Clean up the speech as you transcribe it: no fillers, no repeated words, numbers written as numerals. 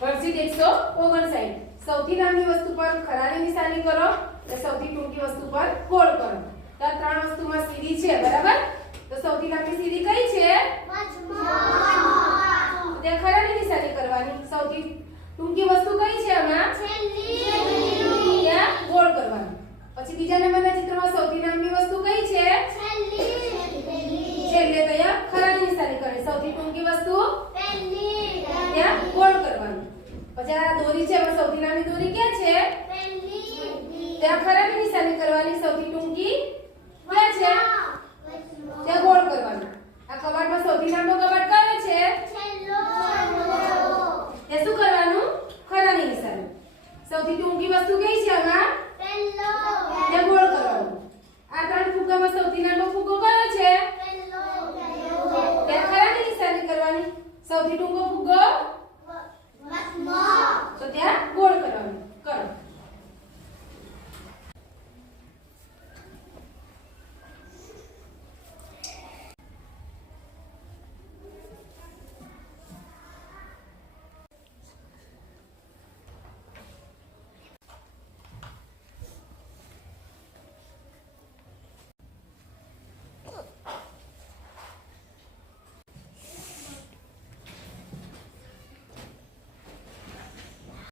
વર્ગશીટ 159 સૌથી લાંબી વસ્તુ પર ખરાની નિશાની કરો અને સૌથી ટૂંકી વસ્તુ પર ગોળ કરો. તો આ ત્રણ વસ્તુમાં સીધી છે બરાબર. તો સૌથી લાંબી સીધી કઈ છે? ત્યાં ખરાની નિશાની કરવાની. સૌથી ટૂંકી વસ્તુ કઈ છે? આમાં ત્યાં ગોળ કરવાનું. પછી બીજા નંબરના ચિત્રમાં સૌથી લાંબી વસ્તુ કઈ છે? છેલ્લે ત્યાં ખરાની નિશાની કરવાની. સૌથી ટૂંકી વસ્તુ ત્યાં ગોળ કરવાનું. પછી આ દોરી છે, એમાં સૌથી લાંબી દોરી ક્યાં છે? ત્યાં ખરાની નિશાની કરવાની. સૌથી ટૂંકી ક્યાં છે? ત્યાં ગોળ કરવાનું. આ કબાટમાં સૌથી લાંબો કબાટ કયો છે? ત્યાં શું કરવાનું? ખરાની નિશાની. સૌથી ટૂંકી વસ્તુ કઈ છે? આમાં ત્યાં ગોળ કરવાનું. આ ત્રણ ફુગ્ગામાં સૌથી લાંબો ફુગ્ગો કયો છે? ત્યાં ખરાની નિશાની કરવાની. સૌથી ટૂંકો ફુગ્ગો